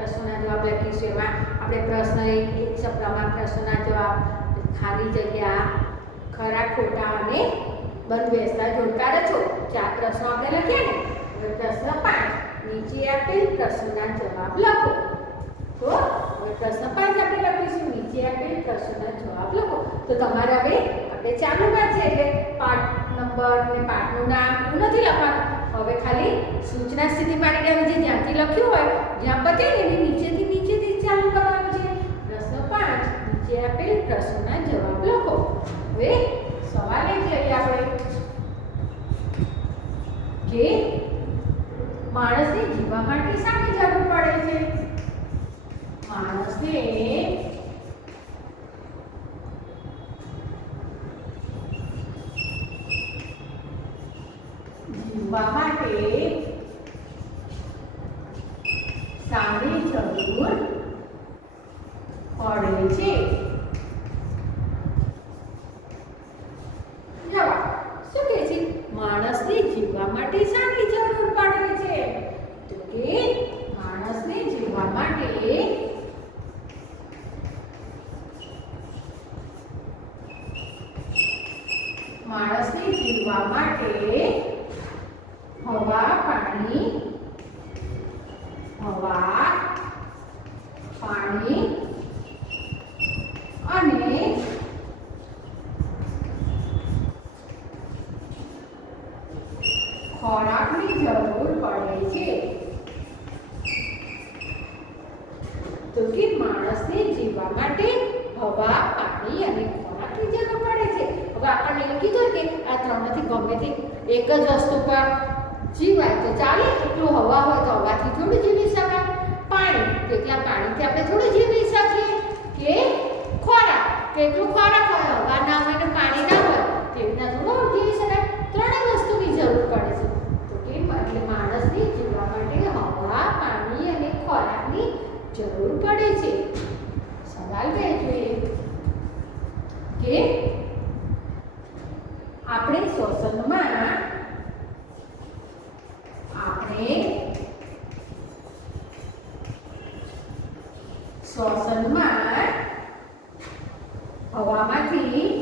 પ્રશ્નોના જવાબ લખીશું. એમાં આપણે પ્રશ્ન એક સપ્તાહમાં પ્રશ્નોના જવાબ, ખાલી જગ્યા, ખરા ખોટા અને બંધ બેસતા જોડકા રચો. 4 પ્રશ્નો આપણે લખ્યા ને. હવે પ્રશ્ન 5, નીચે આપેલ પ્રશ્નોના જવાબ લખો. તો હવે પ્રશ્ન 5 આપણે લખીશું. નીચે આપેલ પ્રશ્નોના જવાબ લખો. તો તમારે હવે આપણે ચાલુમાં છે એટલે પાઠ નંબર ને પાઠનું નામ એવું નથી લખવાનું. હવે ખાલી સૂચના સ્થિતિ પાડીને જે જ્યાંથી લખ્યું હોય, જ્યાં પતે ને એની નીચેથી ચાલુ કરવાનું છે. પ્રશ્ન 5, નીચે આપેલ પ્રશ્નોના જવાબ લખો. હવે સવાલ એક લઈએ આપણે કે માણસને જીવવા માટે શાની જરૂર પડે છે? માણસને જીવવા માટે શાની જરૂર પડે છે? જવાબ શું કહે છે? માણસને જીવવા માટે શાની જરૂર પડે છે? તો કે માણસને જીવવા માટે હવા, પાણી અને ખોરાકની જરૂર પડે છે. તો કે માણસને જીવવા માટે હવા, પાણી અને ખોરાકની જરૂર પડે છે. હવે આપણને એવું કીધું કે આ ત્રણમાંથી ગમે તે એક જ વસ્તુ પર જીવાય તો ચાલે. એટલું હવા હોય તો હવાથી થોડું જીવી શકાય, પાણી તો એટલા પાણીથી આપણે થોડું જીવી શકીએ, કે ખોરાક તો એટલું ખોરાક હોય, હવા ના હોય ને પાણી ના હોય તો એના થોડું જીવી શકાય. ત્રણેય વસ્તુની જરૂર પડે છે. તો કે એટલે માણસને જીવવા માટે હવા, પાણી અને ખોરાકની જરૂર પડે છે. સવાલ 2 જોઈએ કે આપણે શ્વસનમાં હવામાંથી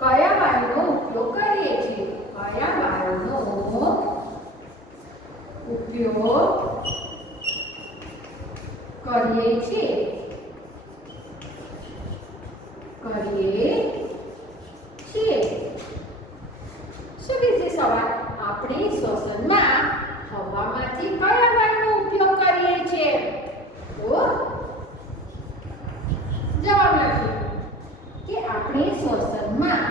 કયા વાયુનો ઉપયોગ કરીએ છીએ? કયા વાયુનો ઉપયોગ કરીએ છીએ? શું કહે છે સવાલ? આપણે શ્વસનમાં હવામાંથી કયા વાયુનો ઉપયોગ કરીએ છીએ? તો જવાબ લખીએ કે આપણે શ્વસનમાં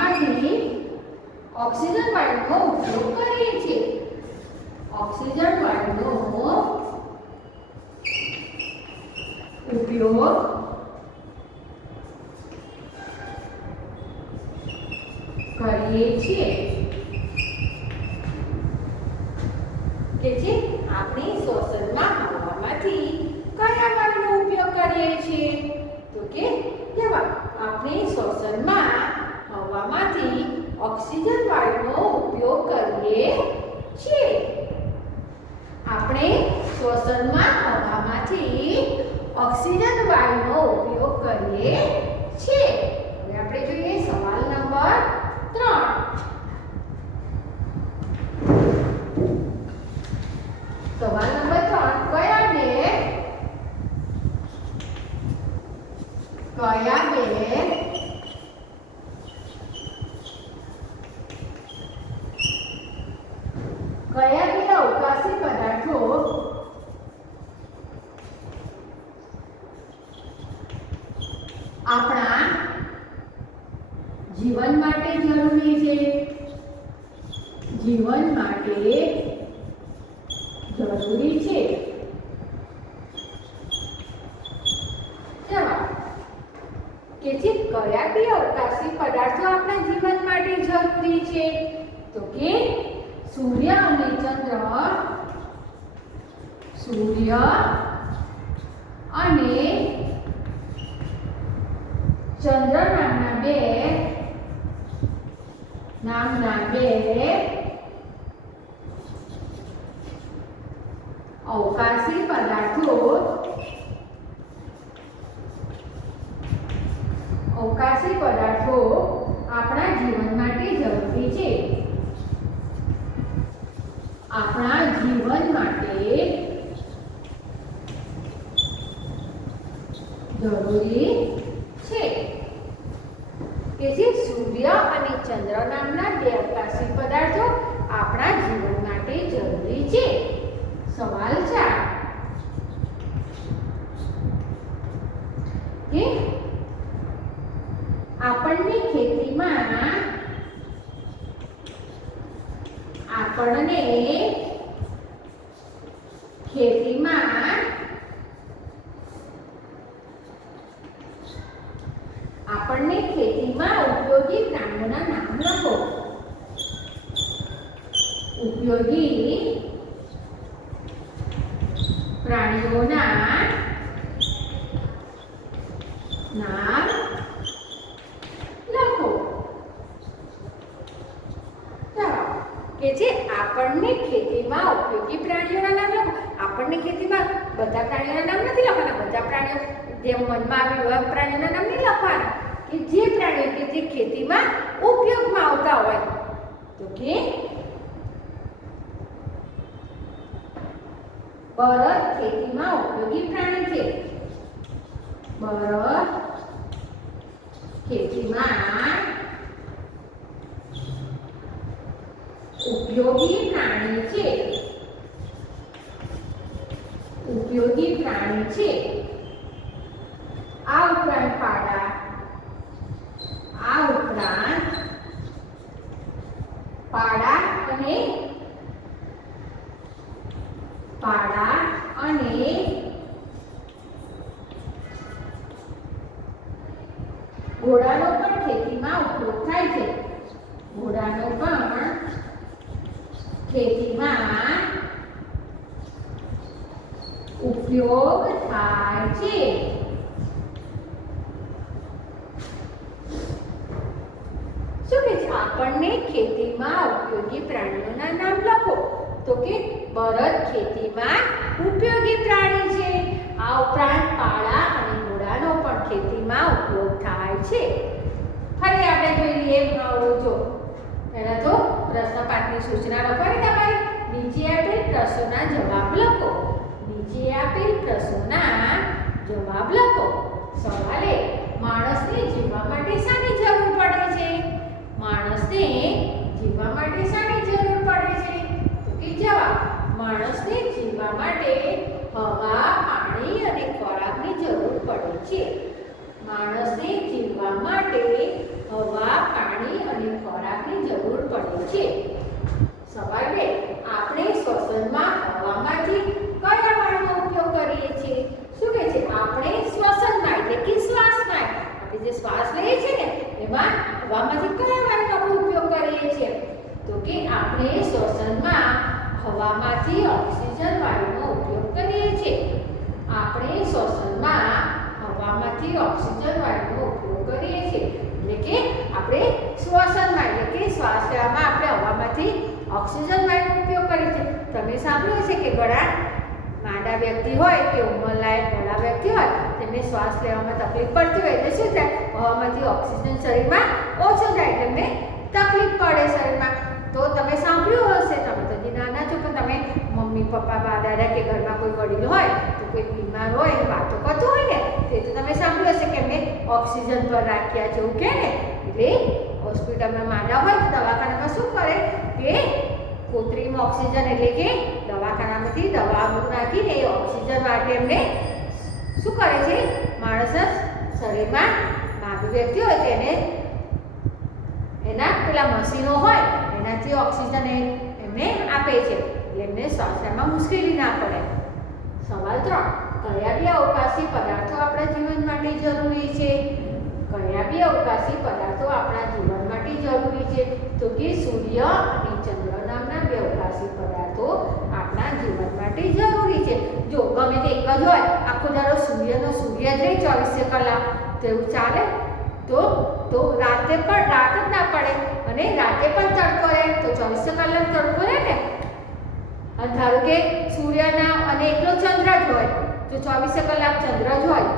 હવામાંથી ઓક્સિજન વાયુનો ઉપયોગ કરીએ છીએ. ઓક્સિજન વાયુનો ઉપયોગ કરીએ છીએ. કે છે આપણે શ્વસનમાં હવામાંથી કયા વાયુનો ઉપયોગ કરીએ છીએ? તો કે જવાબ આપણે શ્વસનમાં હવામાંથી ઓક્સિજન વાયુનો ઉપયોગ કરીએ છીએ. આપણે શ્વસનમાં હવામાંથી ઓક્સિજન વાયુનો ઉપયોગ કરીએ છીએ. હવે આપણે જોઈએ સવાલ નંબર 3. સવાલ નંબર 3 કયા બે અવકાશી પદાર્થો આપણા જીવન માટે જરૂરી છે? જીવન માટે જરૂરી છે. કે જે કયા બે અવકાશી પદાર્થો આપણા જીવન માટે જરૂરી છે? તો કે સૂર્ય અને ચંદ્ર, સૂર્ય અને ચંદ્ર નામના બે અવકાશી પદાર્થો આપણા જીવન માટે જરૂરી છે. આપણા જીવન માટે જરૂરી છે કે જે સૂર્ય અને ચંદ્ર નામના બે અવકાશી પદાર્થો આપણા જીવન માટે જરૂરી છે. સવાલ 4 કે આપણને ખેતીમાં ઉપયોગી પ્રાણીઓના નામ લખો. ઉપયોગી પ્રાણીઓના નામ લખો. ચાલો કે જે આપણને ખેતીમાં ઉપયોગી પ્રાણીઓના નામ લખો. આપણને ખેતીમાં બધા પ્રાણીઓના નામ નથી લખવાના. બધા પ્રાણીઓ જે મનમાં આવે એવા પ્રાણીઓના નામ નહીં લખવાના. કે જે પ્રાણીઓ કે જે ખેતીમાં ઉપયોગમાં આવતા હોય. તો કે બળદ ખેતીમાં ઉપયોગી પ્રાણી છે. બળદ ખેતીમાં ઉપયોગી પ્રાણી છે. આ ઉપરાંત પાડા અને ઘોડાનો પણ ખેતીમાં ઉપયોગ થાય છે. શું કે આપણને ખેતીમાં ઉપયોગી પ્રાણીઓના નામ લખો. તો કે બળદ ખેતીમાં ઉપયોગી પ્રાણી છે. આ ઉપરાંત પાડા અને ઘોડાનો પણ ખેતીમાં ઉપયોગ થાય છે. ફરી આપણે જોઈ લઈએ જો પહેલા તો પ્રશ્ન પાઠની સૂચના લખવાની તમારે. નીચે આપેલ પ્રશ્નોના જવાબ લખો. સવાલ 1 માણસને જીવવા માટે શાની જરૂર પડે છે? તો કે જવાબ માણસને જીવવા માટે હવા, પાણી અને ખોરાકની જરૂર પડે છે. સવાલ 2 આપણે શ્વસનમાં હવામાંથી કયા વાયુનો ઉપયોગ કરીએ છીએ? શું કહે છે? આપણે શ્વસનમાં એટલે કે શ્વાસમાં આપણે જે શ્વાસ લઈએ છીએ ને એમાં હવામાંથી કયા વાયુનો આપણે ઉપયોગ કરીએ છીએ? તો કે આપણે શ્વસનમાં હવામાંથી ઓક્સિજન વાયુનો ઉપયોગ કરીએ છીએ. એટલે કે આપણે શ્વસનમાં એટલે કે શ્વાસ લેવામાં આપણે હવામાંથી ઓક્સિજન વાયુનો ઉપયોગ કરીએ છીએ. તમે સાંભળ્યું હશે કે ઘણા માંદા વ્યક્તિ હોય કે ઉંમરલાયક ઘણા વ્યક્તિ હોય તેમને શ્વાસ લેવામાં તકલીફ પડતી હોય એટલે શું થાય? હવામાંથી ઓક્સિજન શરીરમાં ઓછો થાય એટલે એમને તકલીફ પડે શરીરમાં. તો તમે સાંભળ્યું હશે, તમે તો હજી નાના છો પણ તમે મમ્મી પપ્પા બા દાદા કે ઘરમાં કોઈ વડીલ હોય તો કોઈ બીમાર હોય અને વાતો કરતો હોય ને તે તો તમે સાંભળ્યું હશે કે એમને ઓક્સિજન પર રાખ્યા છે એવું કહે ને. એટલે હોસ્પિટલમાં માંદા હોય તો દવાખાનામાં શું કરે કે કૃત્રિમ ઓક્સિજન એટલે કે દવાખાનામાંથી દવા નાખીને એ ઓક્સિજન માટે એમને શું કરે છે? માણસના શરીરમાં માંદું વ્યક્તિ હોય તેને એના પેલા મશીનો હોય એનાથી ઓક્સિજન એમને આપે છે એટલે એમને શ્વાસ લેવામાં મુશ્કેલી ના પડે. સવાલ 3 કયા બે અવકાશી પદાર્થો આપણા જીવન માટે જરૂરી છે? કયા બે અવકાશી પદાર્થો આપણા જીવન માટે જરૂરી છે? તો કે સૂર્ય અને ચંદ્ર નામના બે અવકાશી પદાર્થો આપણા જીવન માટે જરૂરી છે. જો ગમે તે એક જ હોય, આખો દાડો સૂર્ય જ રહે 24 કલાક, તો એવું ચાલે? તો રાતે પણ રાત જ ના પડે અને રાતે પણ તડકો રહે તો 24 કલાક તડકો રહે ને. અને ધારો કે સૂર્યના અને એકલો ચંદ્ર જ હોય તો 24 કલાક ચંદ્ર જ હોય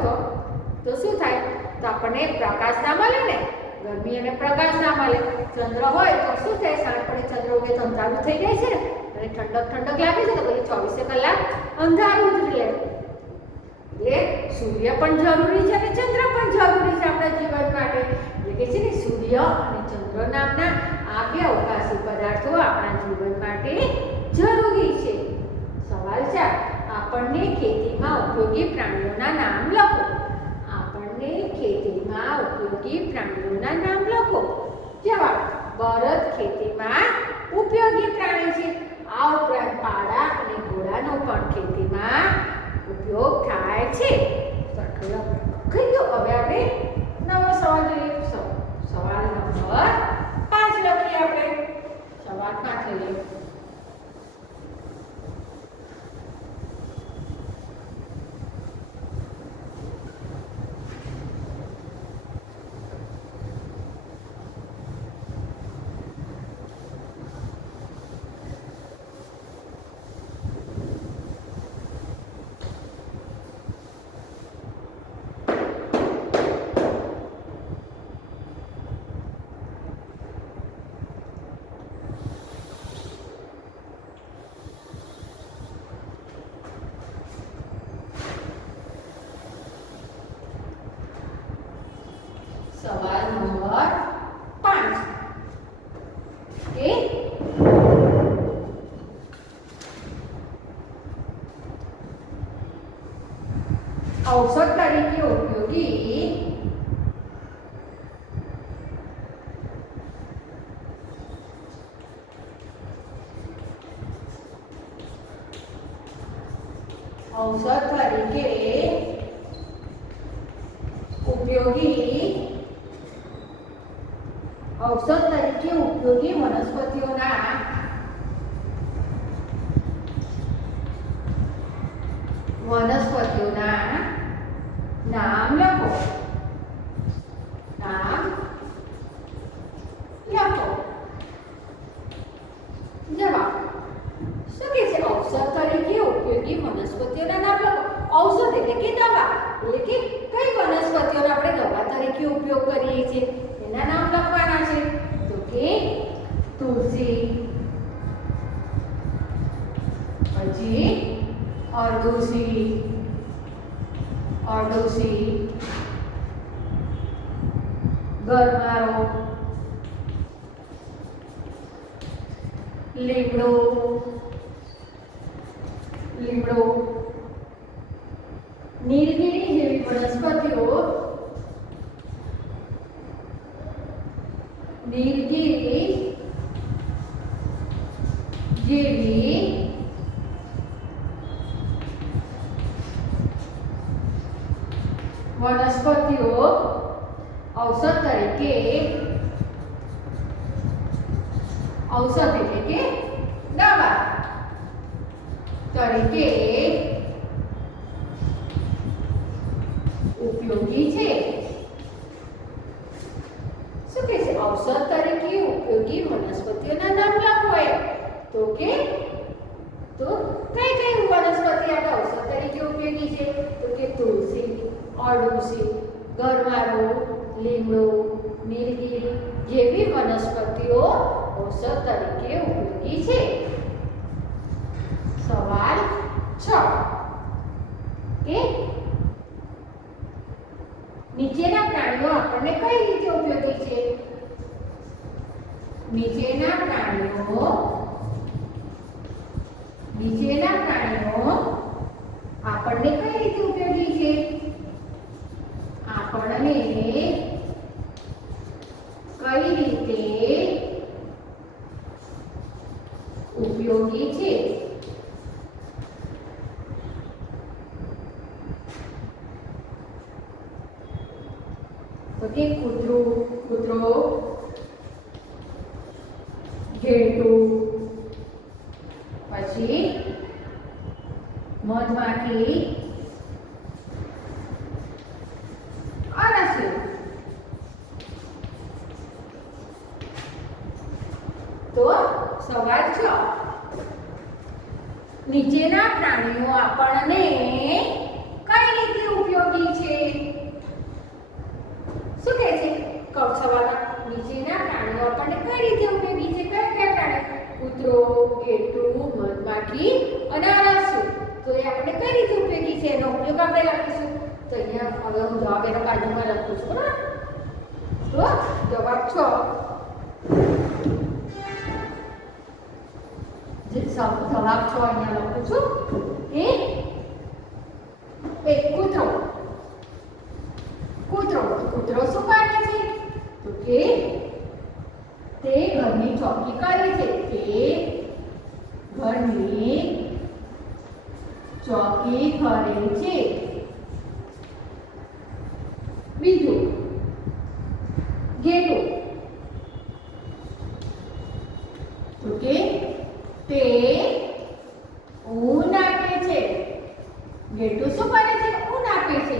તો શું થાય? તો આપણને પ્રકાશ ના મળે ને, ગરમી અને પ્રકાશ ના મળે. ચંદ્ર હોય તો શું થાય? સાંજ પડે ચંદ્ર ઉગે તો અંધારું થઈ જાય છે ને, અને ઠંડક લાગે છે તો પછી 24 કલાક અંધારું જ રહે. એટલે સૂર્ય પણ જરૂરી છે અને ચંદ્ર પણ જરૂરી છે આપણા જીવન માટે. એટલે કે છે ને સૂર્ય અને ચંદ્ર નામના આ બે અવકાશી પદાર્થો આપણા જીવન માટે જરૂરી છે. સવાલ 4. આપણને ખેતીમાં ઉપયોગી પ્રાણીઓના નામ લખો. આપણને ખેતીમાં ઉપયોગી પ્રાણીઓના નામ લખો. જવાબ: બળદ ખેતીમાં ઉપયોગી પ્રાણી છે. આ ઉપરાંત પાડા અને ઘોડાનો પણ ખેતીમાં ઉપયોગ થાય છે. હવે આપણે નવો સવાલ જોઈએ. સવાલ નંબર 5 લખીએ આપણે. સવાલ 5 લઈએ. સવાલ નંબર 5 કે ઔષધ તરીકે ઉપયોગી વનસ્પતિઓના નામ લખો. જવાબ: શું કે છે? ઔષધ તરીકે ઉપયોગી વનસ્પતિઓના નામ લખો. ઔષધ એટલે કે દવા, એટલે કે કઈ વનસ્પતિઓનો આપણે દવા તરીકે ઉપયોગ કરીએ છીએ એના નામ લખવાના છે. તો કે તુલસી, પછી અરડુસી, ગરમારો, લીમડો, નીલગિરી જેવી વનસ્પતિઓ ઔષધ તરીકે ઔષધ એટલે કે દવા તરીકે ઉપયોગી છે. શું કે છે? ઔષધ તરીકે ઉપયોગી વનસ્પતિઓના નામ લખો. તો કઈ વનસ્પતિ આપણે ઔષધ તરીકે ઉપયોગી છે? તો કે તુલસી, અરડુસી, ગરમારો, લીમડો, નીલગિરી જેવી વનસ્પતિઓ ઔષધ તરીકે ઉપયોગી છે. સવાલ 6 કે નીચેના પ્રાણીઓ આપણને કઈ રીતે ઉપયોગી છે? નીચેના પ્રાણીઓ આપણને કઈ રીતે ઉપયોગી છે? આપણને કઈ રીતે ઉપયોગી છે? તો કે કૂતરું, કૂતરો, ઘેટું, પછી મધમાખી, અળસિયું. તો સવાલ 6, નીચેના પ્રાણીઓ આપણને કઈ રીતે ઉપયોગી છે? શું કહે છે સવાલમાં? નીચેના પ્રાણીઓ આપણને કઈ રીતે ઉપયોગી છે? કયા કયા પ્રાણીઓ? કૂતરો, ઘેટું, મધમાખી અને અળસિયું. તો એ આપણને કઈ રીતે ઉપયોગી છે એનો ઉપયોગ આપણે લખીશું. તો અહીંયા હવે હું જવાબ એના બાજુમાં લખું છું, બરાબર? તો જવાબ 6 જવાબ 6 અહીંયા લખું છું કે એક કૂતરો. કૂતરો શું કરે છે? તો કે તે ઘરની ચોકી કરે છે. તે ઘરની ચોકી કરે છે. બીજું ઘેટું. તો કે તે ઊન આપે છે. ઘેટું શું કરે છે? ઊન આપે છે.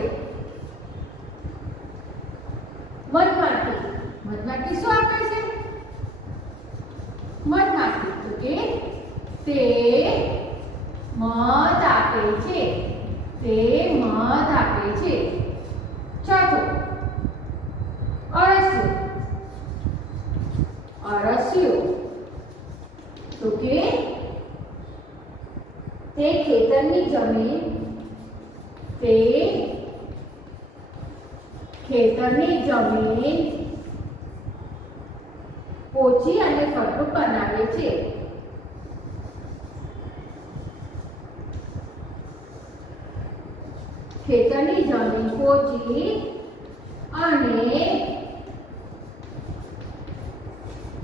મધમાખી શું આપે છે? મધમાખી તો કે તે મધ આપે છે. તે મધ આપે છે. ચોથું અળસિયું. તો કે તે ખેતરની જમીન પોચી અને ફળદ્રુપ બનાવે છે. ખેતરની જમીન પોચી અને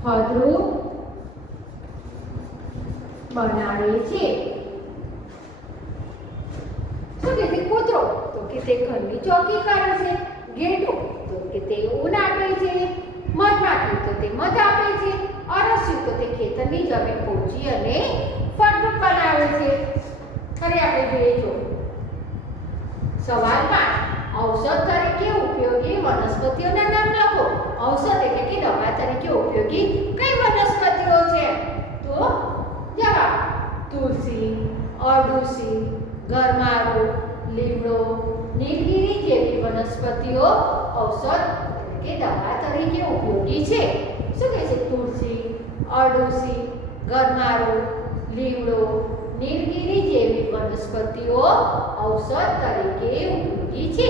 ફળદ્રુપ બનાવે છે. શું કે તે કૂતરો? તો કે તે ઘરની ચોકી કરે છે. ઘેટું તો કે તે ઊન આપે છે. મધમાખી તો તે મધ આપે છે. અળસિયું તો તે ખેતરની જમીન પોચી અને ફળદ્રુપ બનાવે છે. હવે આપણે જોઈએ જો સવાલ 5, ઔષધ તરીકે ઉપયોગી વનસ્પતિઓના નામ લખો. ઔષધ એટલે કે દવા તરીકે ઉપયોગી કઈ વનસ્પતિઓ છે? તો જવાબ તુલસી, અરડુસી, ગરમાળો, લીમડો, નીલગિરી જેવી વનસ્પતિઓ ઔષધ એટલે કે દવા તરીકે ઉપયોગી છે. શું કહે છે? તુલસી, અરડુસી, ગરમાળો, લીમડો, નીલગિરી જેવી વનસ્પતિઓ ઔષધ તરીકે ઉપયોગી છે.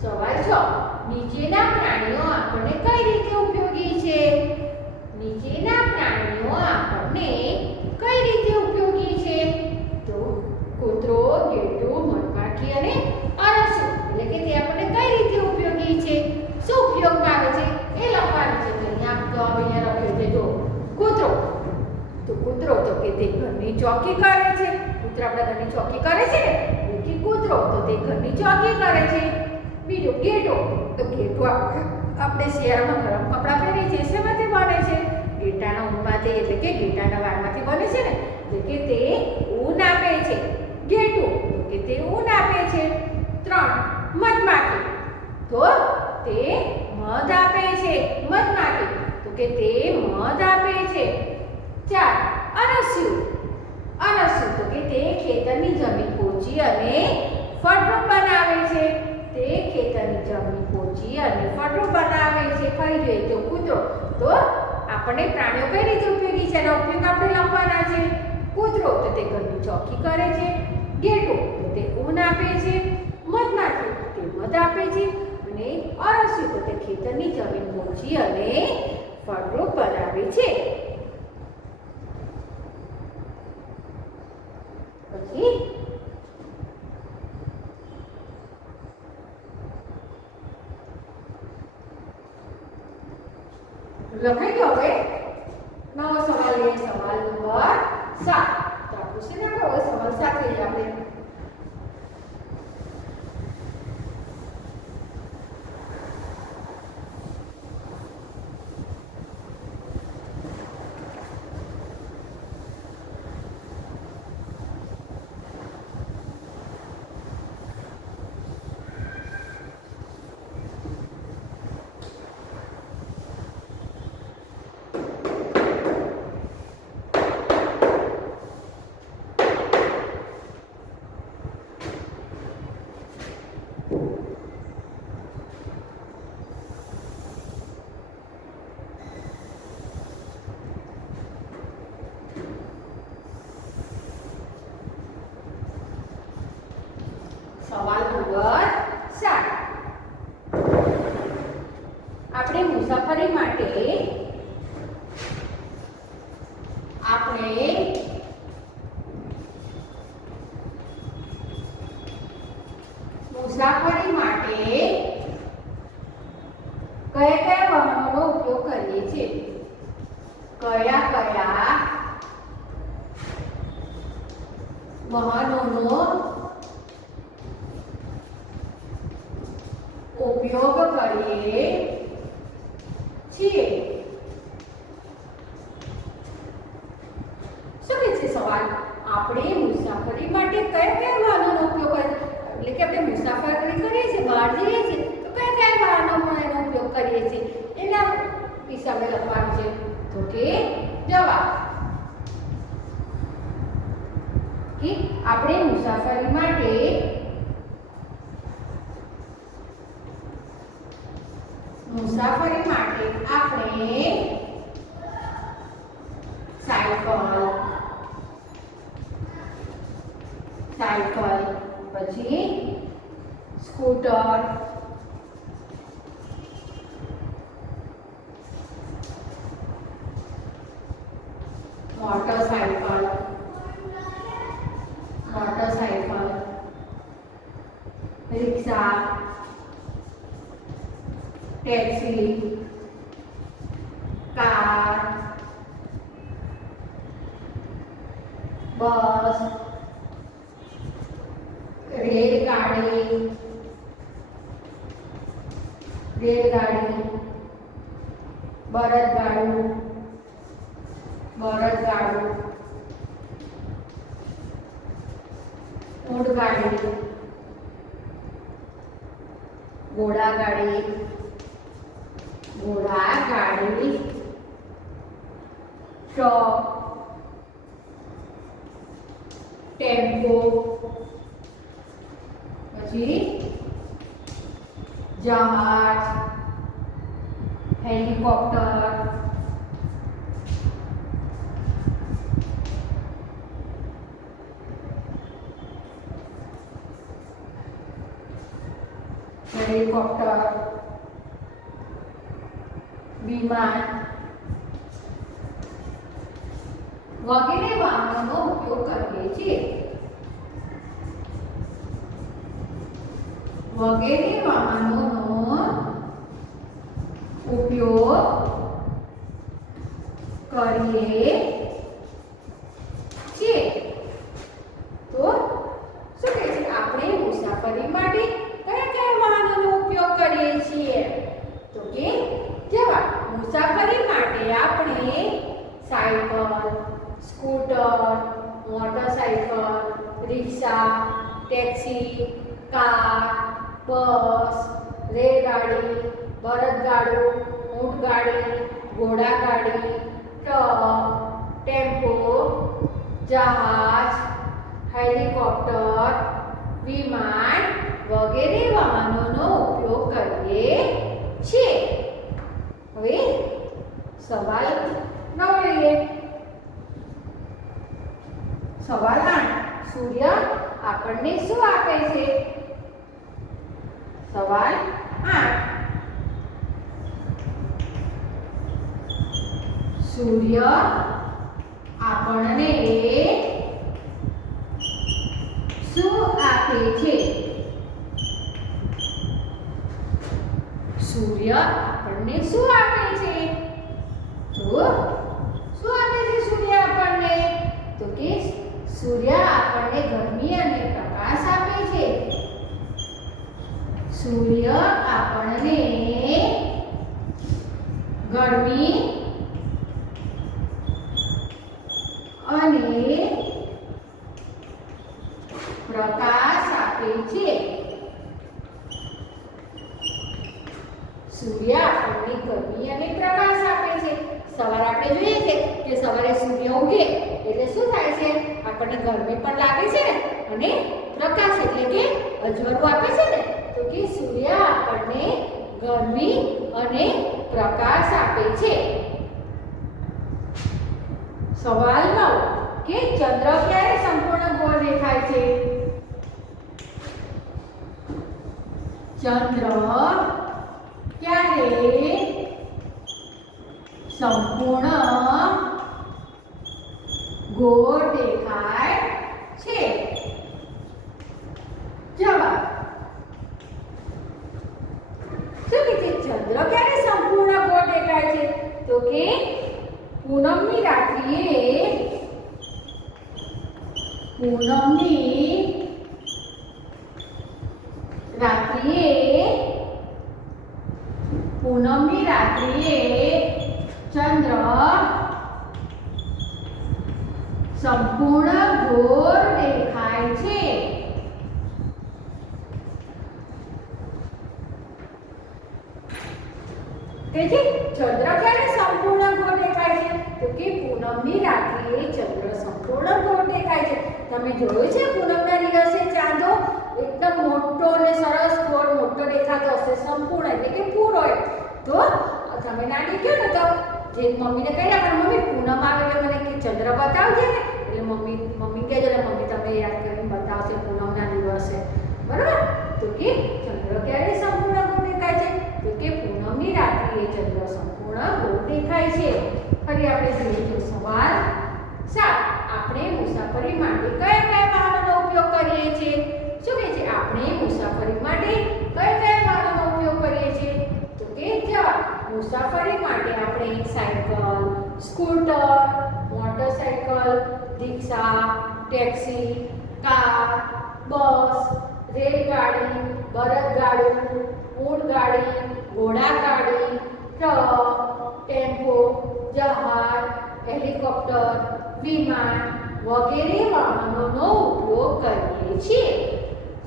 સવાલ 6, નીચેના પ્રાણીઓ આપણને કઈ રીતે ઉપયોગી છે? નીચેના પ્રાણીઓ આપણને કઈ રીતે ઉપયોગી છે? તો કૂતરો, ઘેટું, મધમાખી અને અળસિયું. એટલે કે તે આપણને કઈ રીતે ઉપયોગી છે? શું ઉપયોગમાં આવે છે એ લખવાનું છે. તો અહીંયા લખ્યું છે જો કૂતરો. તો કૂતરો તો કે તે ઘરની ચોકી કરે છે. કૂતરો આપણા ઘરની ચોકી કરે છે ને, એટલે કે કૂતરો તો તે ઘરની ચોકી કરે છે. બીજું ઘેટો. તો ઘેટો આપણે શિયાળામાં ગરમ કપડાં પહેરીએ છીએ, શેમાંથી બને છે? ઘેટાના ઊનમાંથી, એટલે કે ઘેટાના વાળમાંથી બને છે ને, એટલે કે તે ઊન આપે છે. ઘેટું તો કે તે ઊન આપે છે. 3 મધમાખી તો તે મધ આપે છે. મધમાખી તો કે તે મધ આપે છે. 4 અળસિયું તો કે તે ખેતરની જમીન પોચી અને ફળદ્રુપ બનાવે છે. તે ખેતરની જમીન પોચી અને ફળદ્રુપ બનાવે છે. ફરી જોઈએ તો કૂતરો. તો આપણને પ્રાણીઓ કઈ રીતે ઉપયોગી છે એનો ઉપયોગ આપણે લખવાના છે. કૂતરો તો તે ઘરની ચોકી કરે છે. ઘેટું તો તે ઊન આપે છે. મધમાખી તે મધ આપે છે. અને અળસિયું તો તે ખેતરની જમીન પોચી અને ફળદ્રુપ બનાવે છે. પછી લખાઈ ગયો. હવે નવો સવાલ લઈએ. સવાલ નંબર 7. તો આ પૂછી નાખો. હવે સવાલ 7 લઈએ આપણે. મુસાફરી માટે કયા કયા વાહનોનો ઉપયોગ કરીએ છીએ? કયા કયા વાહનોનો ઉપયોગ કરીએ છીએ? શું કે છે સવાલ? આપણે મુસાફરી માટે કયા કયા વાહનોનો ઉપયોગ કરીએ, એટલે કે આપણે મુસાફરી કરીએ છીએ, બહાર જઈએ છીએ તો કયા કયા વાહનોનો એનો ઉપયોગ કરીએ છીએ એના વિશે આપણે લખવાનું છે. તો કે જવાબ કે આપણે મુસાફરી માટે આપણે સાયકલ પછી સ્કૂટર, મોટરસાયકલ, રિક્ષા, ટેક્સી, કાર, બસ, રેલગાડી, બળદગાડું, ઊંટગાડી, ઘોડાગાડી, ટ્રક, ટેમ્પો, પછી જહાજ, હેલિકોપ્ટર, વિમાન વગેરે વાહનોનો ઉપયોગ કરીએ છીએ. તો શું કહે છે? આપણે મુસાફરી માટે કયા કયા વાહનોનો ઉપયોગ કરીએ છીએ? તો કે જવાબ મુસાફરી માટે આપણે સાયકલ, સ્કૂટર, મોટરસાયકલ, રિક્ષા, ટેક્સી, કાર, બસ, રેલગાડી, બળદગાડું, ઊંટગાડી, ઘોડાગાડી, ટ્રક, ટેમ્પો, જહાજ, હેલિકોપ્ટર, વિમાન વગેરે વાહનોનો ઉપયોગ કરીએ છીએ. હવે સવાલ 9 લઈએ. સવાલ 8 સૂર્ય આપણને શું આપે છે? સવાલ 8 સૂર્ય આપણને શું આપે છે? સૂર્ય આપણને શું આપે છે? તો શું આપે છે સૂર્ય આપણને? તો કે સૂર્ય આપણને ગરમી અને પ્રકાશ આપે છે. સૂર્ય આપણને ગરમી અને પ્રકાશ આપે છે. સૂર્ય આપણને ગરમી અને પ્રકાશ આપે છે. સવારે આપણે જોઈએ છે કે સવારે સૂર્ય ઉગે એટલે શું થાય છે? આપણને ગરમી પણ લાગે છે ને અને પ્રકાશ એટલે કે અજવાળું આપે છે ને. તો કે સૂર્ય આપણને ગરમી અને પ્રકાશ આપે છે. સવાલ 9 કે ચંદ્ર ક્યારે સંપૂર્ણ ગોળ દેખાય છે? ચંદ્ર ક્યારે સંપૂર્ણ ગોળ દેખાય છે? જવાબ ચંદ્ર ક્યારે સંપૂર્ણ ગોળ દેખાય છે? તો કે પૂનમની રાત્રિએ ચંદ્ર સંપૂર્ણ ગોળ દેખાય છે. તેથી ચંદ્ર ક્યારે સંપૂર્ણ ગોળ દેખાય છે? તો કે પૂનમની રાત્રિએ ચંદ્ર સંપૂર્ણ ગોળ દેખાય છે. તમે જોયું છે પૂનમના દિવસે ચાંદો એકદમ મોટો અને સરસ ગોળ મોટો દેખાતો હશે, સંપૂર્ણ એટલે કે પૂરો. તો તમે નાની કહો ને તો જે મમ્મીને કહી રાખવાનું, મમ્મી પૂનમ આવે એટલે મને કે ચંદ્ર બતાવજે ને, એટલે મમ્મી કહેજો ને મમ્મી તમે યાદ કરીને બતાવશે પૂનમના દિવસે, બરાબર? તો કે ચંદ્ર ક્યારે સંપૂર્ણ ગોળ દેખાય છે? તો કે પૂનમની રાત્રિએ ચંદ્ર સંપૂર્ણ ગોળ દેખાય છે. ફરી આપણે જોઈએ સવાલ 7. આપણે મુસાફરી માટે કયા કયા વાહનોનો ઉપયોગ કરીએ છીએ? શું કહે છે? આપણે મુસાફરી માટે કયા કયા વાહનોનો ઉપયોગ કરીએ છીએ? તો કે જવાબ, મુસાફરી માટે આપણે સાયકલ, સ્કૂટર, મોટરસાયકલ, રિક્ષા, ટેક્સી, કાર, બસ, રેલગાડી, બળદગાડું, ઊંટગાડી, ઘોડાગાડી, ટ્રક, ટેમ્પો, જહાજ, હેલિકોપ્ટર, વિમાન વગેરે વાહનોનો ઉપયોગ કરીએ છીએ.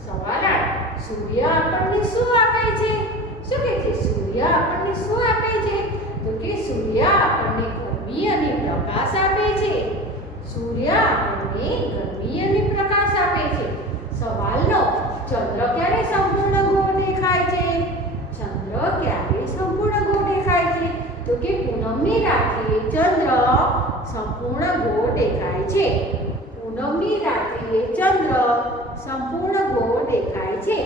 સવાલ 8. સૂર્ય આપણને શું આપે છે? શું કહે છે? સૂર્ય આપણને શું આપે છે? તો કે સૂર્ય આપણને ગરમી અને પ્રકાશ આપે છે. સૂર્ય આપણને ગરમી અને પ્રકાશ આપે છે. સવાલ 9. ચંદ્ર ક્યારે સંપૂર્ણ ગોળ દેખાય છે? ચંદ્ર ક્યારે સંપૂર્ણ ગોળ દેખાય છે? તો કે પૂનમની રાત્રિએ ચંદ્ર સંપૂર્ણ ગોળ દેખાય છે. પૂનમની રાત્રિએ ચંદ્ર સંપૂર્ણ ગોળ દેખાય છે.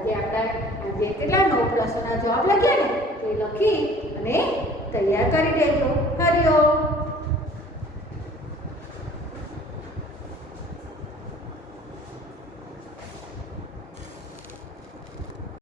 આજે કેટલા 9 પ્રશ્નોના જવાબ લખ્યા ને તે લખી અને તૈયાર કરી દેજો. હરિઓમ.